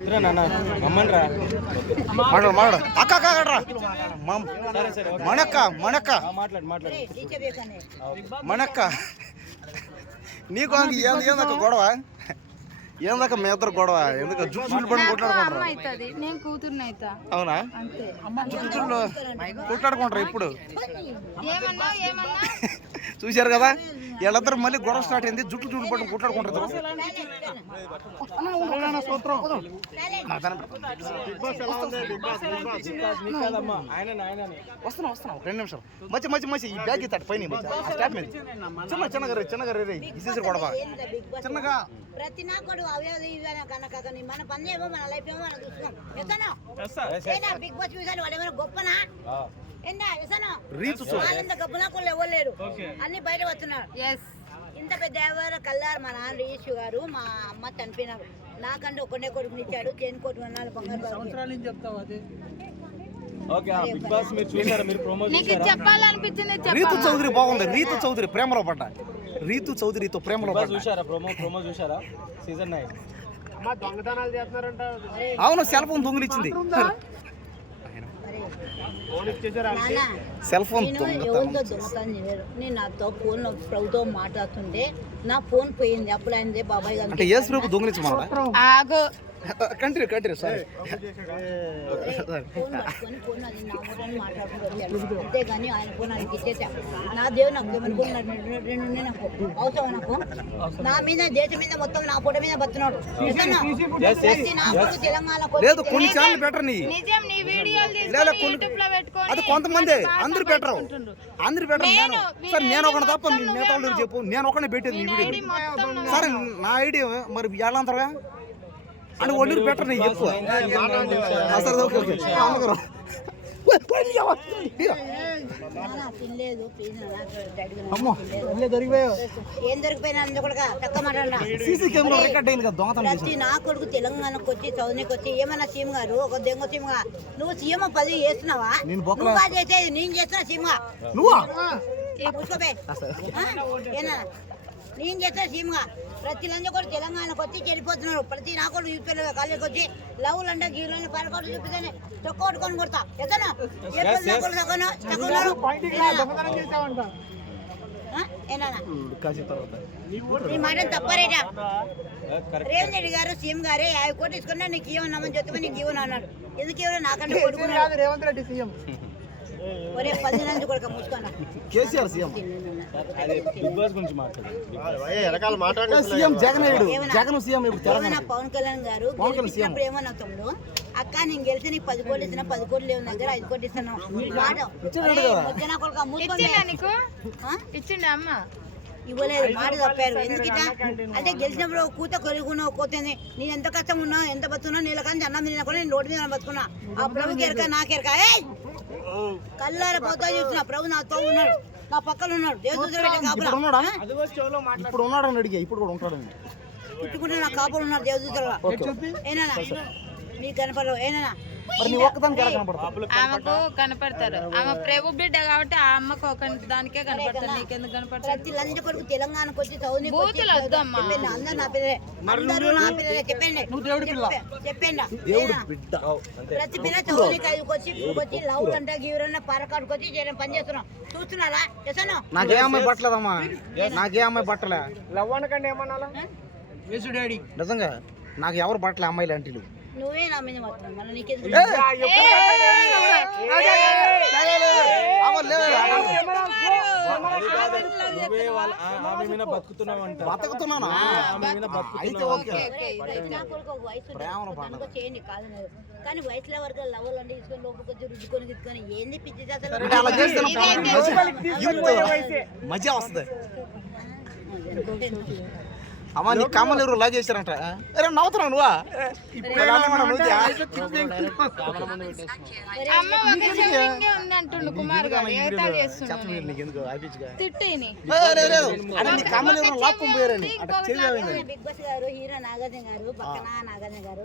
నీకు ఏందక్క గొడవ ఏందాక మీ ఇద్దరు గొడవ ఎందుకు జుట్టు పడి కొట్లాడుకుంటారు అవునా జుట్టులో కొట్లాడుకుంటారు ఇప్పుడు చూశారు కదా వీళ్ళిద్దరు మళ్ళీ గొడవ స్టార్ట్ అయింది జుట్టు పడి కొట్లాడుకుంటారు వస్తున్నా 2 నిమిషాలు మంచి ఈ బ్యాగ్ ఇస్తాడు పైన స్టాప్ మీద చిన్నగా రే ఇసేసి గొడవ చిన్నగా ప్రతి నా కొడు అవయవ మన పని ఏమో మన లైఫ్ ఏమో మనం చూసుకున్నాం బిగ్ బాస్ చూసాను వాడు ఏమైనా గొప్పనా ఎవరు అన్ని బయట వస్తున్నారు ఇంత పెద్ద ఎవరు కల్లారు మా నాన్న రీషు గారు మా అమ్మ చనిపోయినారు నాకంటే ఒకటే కొడుకుని ఇచ్చాడు చేను కొడుకు అన్నాడు బంగారు రీతు చౌదరి బాగుంది రీతు చౌదరి ప్రేమలో పడ్డ రీతు చౌదరితో ప్రేమలో చూసారా ప్రోమో చూసారా సీజన్ 9 దొంగతనాలు చేస్తున్నారంట అవును సెల్ ఫోన్ దొంగిలిచ్చింది సెల్ ఫోన్ నేను నాతో ఫోన్ ప్రభుతో మాట్లాడుతుంటే నా ఫోన్ పోయింది అప్పుడు అయింది బాబాయ్ గారు అంటే యేసు ప్రభు దొంగిలించమన్నాడా కంటిన్యూ సారీ అంతేగాని ఆయన ఫోన్ ఆయనకి ఇచ్చేసా నా దేవుడు నాకు ఏమనుకున్నాడు నాకు అవసరం నాకు నా మీద దేశం మీద మొత్తం నా ఫోటో మీద బతున్నాడు తెలంగాణ లేదు కొన్ని ఛానల్ బెటర్ నీ అది కొంతమంది అందరు బెటర్ సార్ నేను ఒకటి తప్ప మిగతా వాళ్ళు చెప్పు నేను ఒకనే పెట్టేది మీ వీడియో సరే నా ఐడియా మరి ఎలాంతరా అంటే ఒండిరు బెటర్ నీకు చెప్పు సరే ఓకే నా కొడుకు తెలంగాణకు వచ్చి చదువునికి వచ్చి ఏమన్నా సీఎం గారు ఒక దొంగ సీఎం గా నువ్వు సీఎం 10 చేస్తున్నావా చేసేది నేను చేస్తున్నా సీఎం గా నేను చేస్తా సీఎం గా ప్రతి లంచ కూడా తెలంగాణకు వచ్చి చెడిపోతున్నారు ప్రతి నా కూడా యూపీలో కాలేజీకి వచ్చి లవ్లు అంటే గీళ్ళని పరకోట్లు చూపిస్తానే చొక్కొట్టుకొని కొడతా ఈ మాట తప్పరేటా రేవంత్ రెడ్డి గారు సీఎం గారే 50 కోట్లు తీసుకున్నా నీకు ఇవ్వన్నామని చెప్తే నీకు ఇవ్వను అన్నాడు ఎందుకు ఇవ్వను నాకంటే కొడుకున్నాడు రేవంత్ రెడ్డి సీఎం ఒరే 10 నంది కొడుక ముసుకున్నా కేసీఆర్ సీఎం బిగ్ బాస్ గురించి మాట్లాడు సీఎం జగన్ సీఎం పవన్ కళ్యాణ్ గారు గెలిచినప్పుడు ఏమన్నా తమ్ముడు అక్క నేను గెలిచి నీకు 10 కోట్లు ఇస్తున్నా 10 కోట్లు లేవు దగ్గర 5 కోట్లు ఇస్తాను ఇవ్వలేదు మాట తప్పారు ఎందుకిట అంటే గెలిచినప్పుడు కూత కొలుగున్నావు పోతుంది నేను ఎంత కష్టం ఉన్నావు ఎంత బతున్నా నీళ్ళ కానీ అన్నం తిన్నా కూడా నేను రోడ్డు మీద బతుకున్నా ఆ ప్రభుకి ఎరక నాకెరక కల్లార పోతా చూస్తున్నా ప్రభు నాతో ఉన్నాడు నా పక్కన ఉన్నాడు ఇప్పుడు ఉన్నాడు అడిగా ఇప్పుడు కూడా ఉంటాడు పుట్టుకుంటే నా కాపులు ఉన్నాడు దేవదూతలుగా ఏనా నీకు కనపడవు ఏనా ఆమెకు కనపడతారు ఆమె ప్రభు బిడ్డ కాబట్టి ఆ అమ్మకు ఒక దానికే కనపడతారు నీకెందుకు కనపడతారు ప్రతి లంచ కొడుకు తెలంగాణకు వచ్చి చదువు బూతులు వద్దమ్మా అందరు నా పిల్లలే అందరూ నా పిల్లలే చెప్పండి ప్రతి పిల్ల చదువుకి వచ్చి లవ్ అంటే గీవరన్నా పారకాడుకు వచ్చి పని చేస్తున్నాం చూస్తున్నారా చేసాను నాకే అమ్మాయి పట్టలేదమ్మా నాకే అమ్మాయి పట్టలే లవ్ అనకండి ఏమన్నా నిజంగా నాకు ఎవరు పట్టలే అమ్మాయి లాంటి నువ్వే నా మీద మాత్రం మళ్ళీ నీకే చేయండి కాదు కానీ వయసులో వరకు లవ్లు అంటే తీసుకొని లోపలికి వచ్చి రుద్దుకొని తీసుకొని ఏంది పిచ్చి మజా వస్తుంది అమ్మా నీ కమ్మలు ఎవరు లా చేశారంట అరే నవ్వుతున్నావు నువ్వా బిగ్ బాస్ గారు హీరో నాగార్జున గారు పక్కన నాగార్జున గారు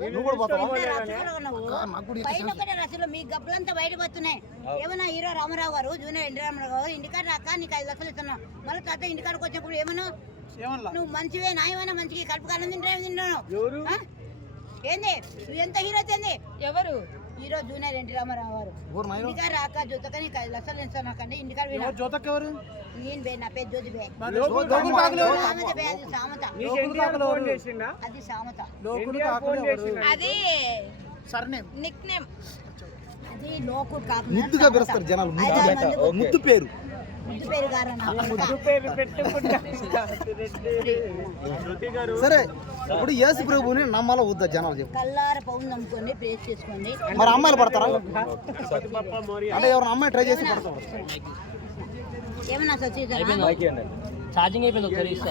రసలు మీ గబ్బులంతా బయటకు వస్తున్నాయి ఏమన్నా హీరో రామారావు గారు జూనియర్ ఎన్టీ రామారావు గారు ఇంటికాడ రాక నీకు 5 లక్షలు ఇస్తున్నావు మళ్ళీ తాత ఇంటికాడికి వచ్చినప్పుడు ఏమన్నా నువ్వు మంచివే నాయమైనా మంచిగా కడుపు కాలం తింటావు ఏంది నువ్వు ఎంత హీరో ఏంది ఎవరు హీరో జూనియర్ ఎన్టీ రామారావు గారు ఊరు నాయన ఇంటికాడ రాక జొత్తకని లక్షలు ఇస్తాను నాకండి ఇంటికాడ వినా జ్యోతక్ ఎవరు నేను బే నా పేరు జ్యోతి బే సామత బే అది సామత అది సామత అది సర్నేమ్ నిక్ నేమ్ అది లోకుడు కాకుండా ముద్దుగా పిలుస్తారు జనాలు ముద్దు పేరు ముద్దు పేరు గారు సరే ఇప్పుడు యేసు ప్రభుని నమ్మాలో వద్దా జనాలు చెప్పు కల్లార పౌన్ నమ్ముకొని ప్రేస్ చేసుకోండి మరి అమ్మాయిలు పడతారా అంటే ఎవరైనా అమ్మాయి ట్రై చేసి పడతారు ఏమన్నా సచ్చిదా ఛార్జింగ్ అయిపోయింది ఒకసారి ఇస్తా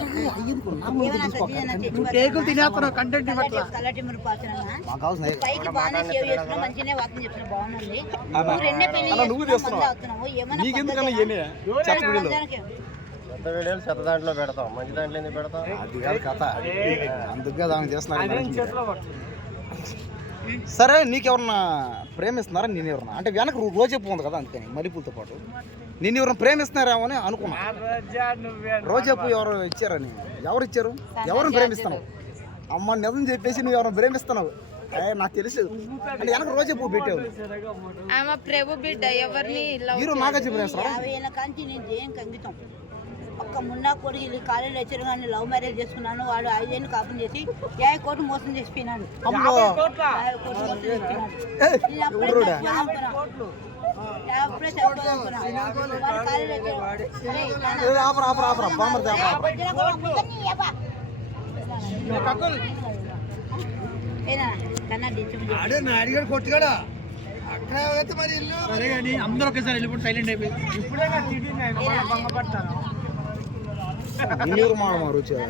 ఏమన్నా సచ్చిదా కేకులు తినేస్తున్నావు కంటెంట్ కల్లటి మురు పాత్రనా మాకు కావాల్సిన పైకి బాగానే సేవ్ చేస్తున్నావు మంచిగానే వాకింగ్ చేస్తున్నావు బాగుంది నువ్వు రెండే పెళ్లి నువ్వు చేస్తున్నావు అవుతున్నావు ఏమన్నా వీడియోలు చెత్త దాంట్లో పెడతాం మంచి దాంట్లో ఎందుకు పెడతాం అది కాదు కథ అందుకే దాన్ని చేస్తున్నారు సరే నీకెవరన్నా ప్రేమిస్తున్నారా నేను ఎవరన్నా అంటే వెనక రోజే పోఉంది కదా అందుకని మల్లెపూలతో పాటు నిన్ను ఎవరైనా ప్రేమిస్తున్నారేమో అని అనుకున్నా రోజేపు ఎవరు ఇచ్చారని ఎవరు ఇచ్చారు ఎవరిని ప్రేమిస్తున్నావు అమ్మ నిజం చెప్పేసి నువ్వు ఎవరిని ప్రేమిస్తున్నావు నాకు తెలుసు అంటే వెనక రోజే పువ్వు పెట్టావు ఆమె ప్రభు బిడ్డ ఎవరిని లవ్ హీరో నాగార్జున ప్రేమిస్తారా 50 ఏళ్ళ కాంచి నేను దేనికి అంకితం ఒక్క మున్నా కొడుకు వీళ్ళు కాలేజీలో వచ్చారు కానీ లవ్ మ్యారేజ్ చేసుకున్నాను వాడు 5 ఏళ్ళు కాపం చేసి 50 కోట్లు మోసం చేసిపోయినాడు 50 కోట్లు మోసం చేసిపోయినాడు నేను అప్పుడే చదువుకున్నా. అప్పుడే చదువుకోవాలనుకున్నా. వాడు కాలేజీలో వచ్చాడు. అరే, నాన్న, ఆపరా బామ్మర్ది ఆపరా. పొద్దున కూడా ముద్దన్ని ఇయ్యబ్బా. ఏనా కన్నా డిస్టర్బ్ సరే కానీ అందరూ ఒకేసారి వెళ్ళిపోయి సైలెంట్ అయిపోయి ఇప్పుడే నిన్నూరు మాడమారు వచ్చారు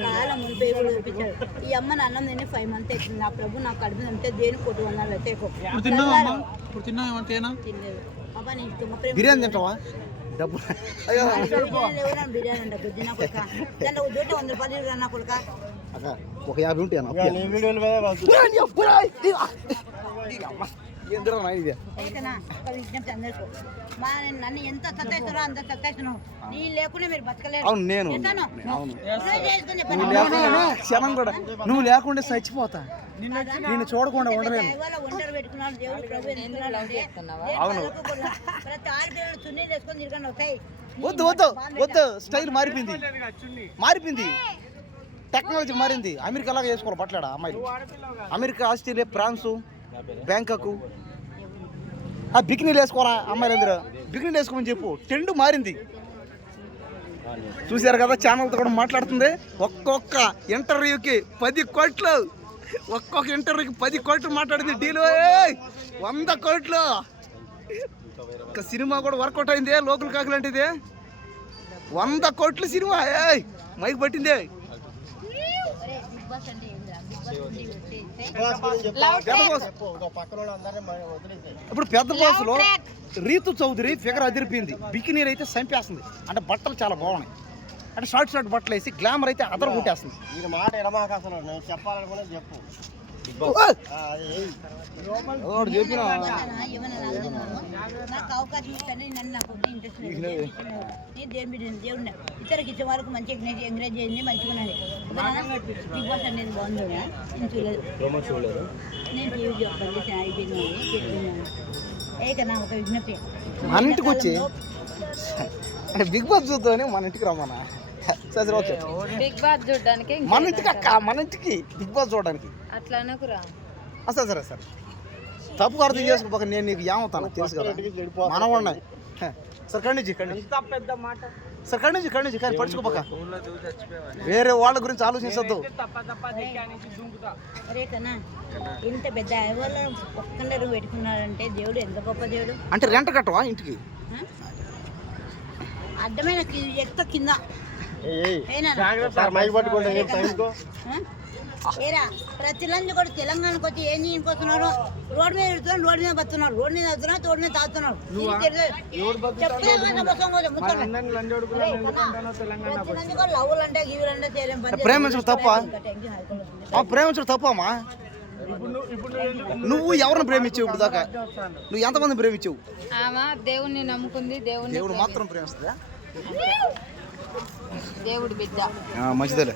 చాలా మునిపే కూడా చూపించాడు ఈ అమ్మని అన్నం తిని 5 మంత్ అవుతుంది నా ప్రభు నాకు కడుపు తింటే దేనికి కొట్టు వందలు అయితే ఇప్పుడు తిన్నావమ్మా ఇప్పుడు తిన్నావేమంతేనా తినలేదు అబ్బా నేను తుమ్మ ప్రేమ బిర్యానీ తింటావా డబ్బు బిర్యానీ అంట గుజ్జిన కొడుక దాంట్లో ఒక జోట 100 రూపాయలు ఇవ్వరా నా కొడుక అక్క ఒక 50 ఉంటాయి అన్న నీ వీడియోలు మీద ఏంద్రా ఇది అయితేనా ఒక విజ్ఞప్తి అందరికీ మా నన్ను ఎంత సత్తాయిస్తారో అంత సత్తాయిస్తున్నావు నీ లేకుండా మీరు బతకలేరు అవును నేను చేస్తాను. అవును ఇప్పుడే చేసుకుని చెప్పాను. నువ్వు లేకుండా క్షణం కూడా నువ్వు లేకుండా చచ్చిపోతా నేను చూడకుండా ఉండలేను ఇవాళ ఒంటరి పెట్టుకున్నాడు దేవుడు ప్రభు ఎందుకున్నాడు అంటే అవును. ప్రతి ఆడపిల్లలు చున్నీలు వేసుకొని తిరగండి వస్తాయి వద్దు స్టైల్ మారిపోయింది టెక్నాలజీ మారింది అమెరికా లాగా వేసుకోవాలి బట్టలాడా అమ్మాయిలు అమెరికా ఆస్ట్రేలియా ఫ్రాన్స్ బ్యాంకాక్ ఆ బికినీలు వేసుకోవాలా అమ్మాయిలు అందరూ బికినీలు వేసుకోమని చెప్పు ట్రెండ్ మారింది చూశారు కదా ఛానల్తో కూడా మాట్లాడుతుంది ఒక్కొక్క ఇంటర్వ్యూకి 10 కోట్లు ఒక్కొక్క ఇంటర్వ్యూకి 10 కోట్లు మాట్లాడింది డీల్ 100 కోట్లు ఇంకా సినిమా కూడా వర్కౌట్ అయింది లోకల్ కాకులంటిది 100 కోట్లు సినిమా మైక్ పట్టింది బిగ్ బాస్ అంటే ఏందిరా? బిగ్ బాస్ అంటే వచ్చేస్తే పక్కన అందరినీ వదిలేసాయి ఇప్పుడు పెద్ద బాసులో రీతు చౌదరి ఫిగర్ అదిరిపోయింది బికినీర్ అయితే చంపేస్తుంది అంటే బట్టలు చాలా బాగున్నాయి అంటే షార్ట్ బట్టలు వేసి గ్లామర్ అయితే అదర కొట్టేస్తుంది ఈ మాట ఎడమాక అసలు నేను చెప్పాలనుకునేది చెప్పు చెప్పిన ఏమన్నా నాకు అవకాశం ఇస్తాను నన్ను నాకు ఇంట్రెస్ట్ లేదు నేను దేని బిడ్డ దేవుడిని ఇతరులకు ఇచ్చే వరకు మంచిగా ఎంకరేజ్ చేయండి మంచిగా ఉన్నది బిగ్ బాస్ అనేది బాగుంది నేను చూడలేదు నేను టీవీ జాబ్ పనిచేసిన అయిపోయింది చెప్తున్నాను ఏకన్నా ఒక విజ్ఞప్తి మన ఇంటికి వచ్చి అంటే బిగ్ బాస్ చూద్దామని మన ఇంటికి రమ్మన్నా సరే ఓకే బిగ్ బాస్ చూడడానికి మన ఇంటికి అక్క మన ఇంటికి బిగ్ బాస్ చూడడానికి అట్లా అనుకురా సరే తప్పు అర్థం చేసుకోక నేను నీకు ఏమవుతాను తెలుసు కదా మనవాడిని సార్ కండి పెద్ద మాట సార్ కండి కానీ పడుచుకోపక్క వేరే వాళ్ళ గురించి ఆలోచించద్దు అరే కన్నా ఇంత పెద్ద ఎవరు ఒక్కరు పెట్టుకున్నారంటే దేవుడు ఎంత గొప్ప దేవుడు అంటే రెంట కట్టవా ఇంటికి అడ్డమైన ఎక్క కింద ఏనా మైక్ పట్టుకుంటే ఏరా ప్రతి లంచ్ కూడా తెలంగాణకు వచ్చి ఏం చేయకొస్తున్నారు రోడ్డు మీద పెడుతున్నారు రోడ్డు మీద బతున్నారు రోడ్డు మీద అవుతున్నారు తోడు మీద తాగుతున్నారు లవ్లు అంటే గీవులు అంటే ప్రేమించడం తప్ప ప్రేమించడం తప్పమ్మా నువ్వు ఎవరిని ప్రేమించావు ఇప్పుడు దాకా నువ్వు ఎంతమంది ప్రేమించావు ఆమె దేవుణ్ణి నమ్ముకుంది దేవుడు మాత్రం ప్రేమిస్తుందా దేవుడి బిడ్డ మంచిదేలే